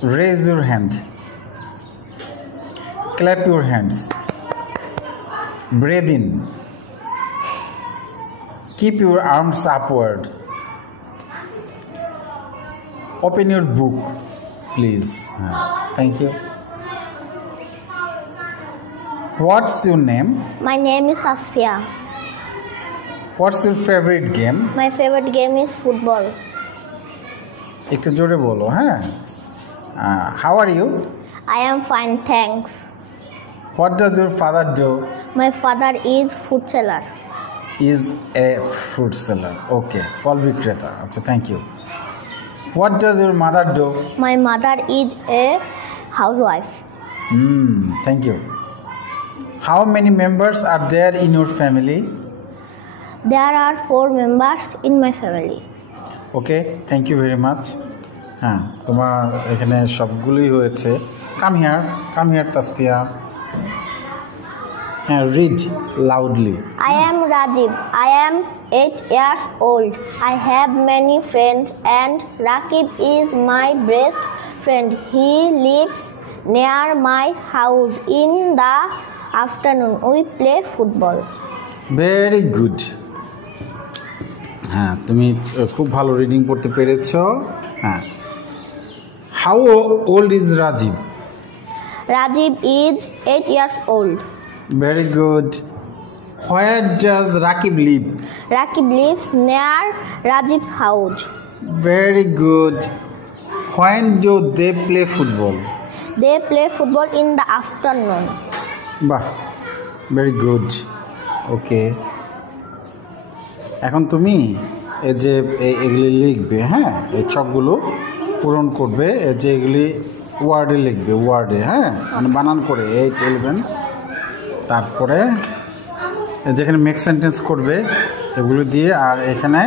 Raise your hand. Clap your hands. Breathe in. Keep your arms upward. Open your book, please. Thank you. What's your name? My name is Tasfia. What's your favorite game? My favorite game is football. একটু জোরে বলো, হ্যাঁ? How are you? I am fine, thanks. What does your father do? My father is food seller. Is a fruit seller. Okay, ফল বিক্রেতা। আচ্ছা, thank you. What does your mother do? My mother is a housewife. Thank you. How many members are there in your family? There are 4 members in my family. Okay, thank you very much. হ্যাঁ, তোমার এখানে সবগুলোই হয়েছে। Come here, Tasfia. Read loudly. I am Rajiv. I am 8 years old. I have many friends and Rakib is my best friend. He lives near my house. In the afternoon, we play football. Very good. হ্যাঁ, তুমি খুব ভালো reading পড়তে পেরেছো। হ্যাঁ। How old is Rajiv? Rajiv is 8 years old. Very good. Where does Rakib live? Rakib lives near Rajiv's house. Very good. When do they play football? They play football in the afternoon. বাহ, very good. Okay. এখন তুমি এই যে এগুলি লিখবে, হ্যাঁ, এই ছকগুলো পূরণ করবে। এই যে এগুলি ওয়ার্ডে লিখবে, ওয়ার্ডে, হ্যাঁ, মানে বানান করে 8, 11। তারপরে যেখানে মেক সেন্টেন্স করবে এগুলো দিয়ে, আর এখানে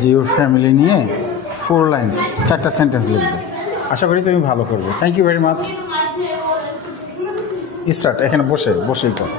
যে ইউর ফ্যামিলি নিয়ে 4 লাইন্স, 4টা সেন্টেন্স লিখবে। আশা করি তুমি ভালো করবে। Thank you very much. Start. এখানে বসেই করো।